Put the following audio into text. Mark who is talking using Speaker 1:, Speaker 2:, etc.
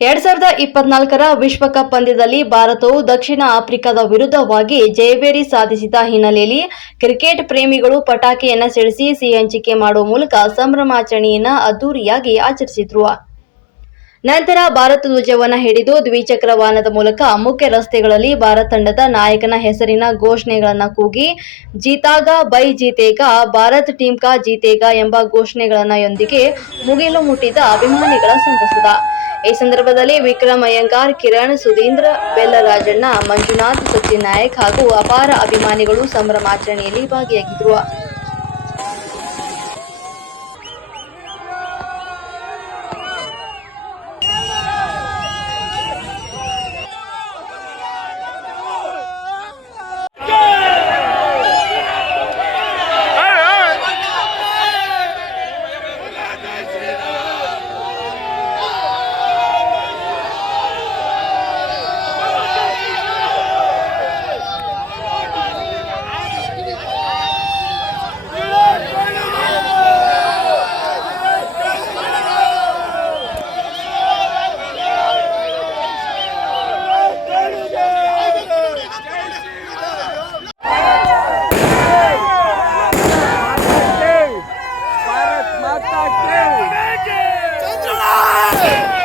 Speaker 1: ಎರಡ್ ಸಾವಿರದ ಇಪ್ಪತ್ನಾಲ್ಕರ ವಿಶ್ವಕಪ್ ಪಂದ್ಯದಲ್ಲಿ ಭಾರತವು ದಕ್ಷಿಣ ಆಫ್ರಿಕಾದ ವಿರುದ್ಧವಾಗಿ ಜಯಭೇರಿ ಸಾಧಿಸಿದ ಹಿನ್ನೆಲೆಯಲ್ಲಿ ಕ್ರಿಕೆಟ್ ಪ್ರೇಮಿಗಳು ಪಟಾಕಿಯನ್ನು ಸಿಡಿಸಿ ಸಿಹಿ ಹಂಚಿಕೆ ಮಾಡುವ ಮೂಲಕ ಸಂಭ್ರಮಾಚರಣೆಯನ್ನ ಅದ್ದೂರಿಯಾಗಿ ಆಚರಿಸಿದ್ರು. ನಂತರ ಭಾರತ ಧ್ವಜವನ್ನು ಹಿಡಿದು ದ್ವಿಚಕ್ರ ವಾಹನದ ಮೂಲಕ ಮುಖ್ಯ ರಸ್ತೆಗಳಲ್ಲಿ ಭಾರತ ತಂಡದ ನಾಯಕನ ಹೆಸರಿನ ಘೋಷಣೆಗಳನ್ನು ಕೂಗಿ, ಜೀತಾಗ ಬೈ ಜೀತೇಗ, ಭಾರತ್ ಟೀಮ್ ಕಾ ಜೀತೇಗ ಎಂಬ ಘೋಷಣೆಗಳನ್ನ ಯೊಂದಿಗೆ ಮುಗಿಲು ಮುಟ್ಟಿದ ಅಭಿಮಾನಿಗಳ ಸಂತಸದ. ಈ ಸಂದರ್ಭದಲ್ಲಿ ವಿಕ್ರಮ್ ಅಯ್ಯಂಗಾರ್, ಕಿರಣ್ ಸುಧೀಂದ್ರ, ಬೆಲ್ಲರಾಜಣ್ಣ, ಮಂಜುನಾಥ್, ಸಚಿನ್ ನಾಯಕ್ ಹಾಗೂ ಅಪಾರ ಅಭಿಮಾನಿಗಳು ಸಂಭ್ರಮಾಚರಣೆಯಲ್ಲಿ ಭಾಗಿಯಾಗಿದ್ರು. 네. 네. 네.